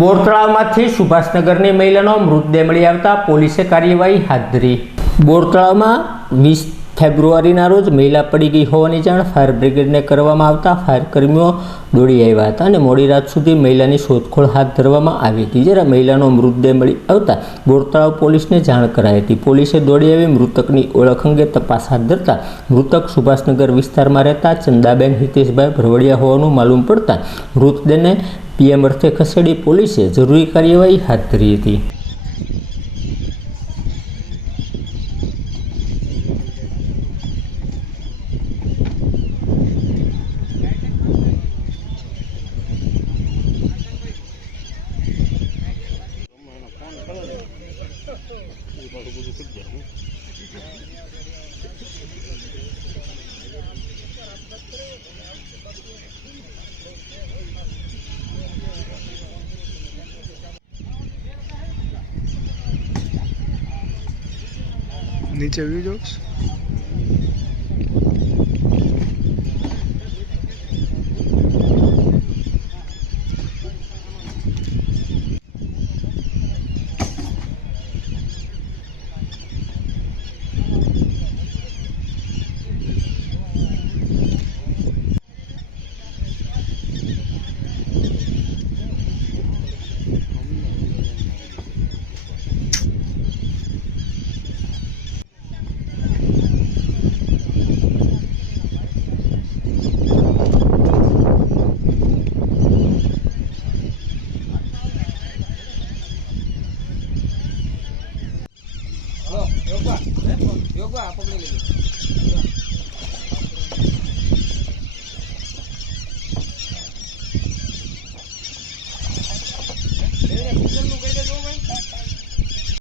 બોરતળાવમાંથી સુભાષનગરની મહિલાનો મૃતદેહ મળી આવતા પોલીસે કાર્યવાહી હાથ ધરી। બોરતળાવમાં 20 ફેબ્રુઆરીના રોજ મહિલા પડી ગઈ હોવાની જાણ ફાયર બ્રિગેડને કરવામાં આવતા ફાયર કર્મીઓ દોડી આવ્યા હતા અને મોડી રાત સુધી મહિલાની શોધખોળ હાથ ધરવામાં આવી હતી। જ્યારે મહિલાનો મૃતદેહ મળી આવતા બોરતળાવ પોલીસને જાણ કરાઈ હતી। પોલીસે દોડી આવી મૃતકની ઓળખ અંગે તપાસ હાથ ધરતા મૃતક સુભાષનગર વિસ્તારમાં રહેતા ચંદાબેન હિતેશભાઈ ભરવડિયા હોવાનું માલુમ પડતા મૃતદેહને પીએમ અર્થે ખસેડી પોલીસે જરૂરી કાર્યવાહી હાથ ધરી હતી। नीचे व्यू जोक्स योगा पकड़ी लीजिए। किचन નું કહી દેજો ભાઈ।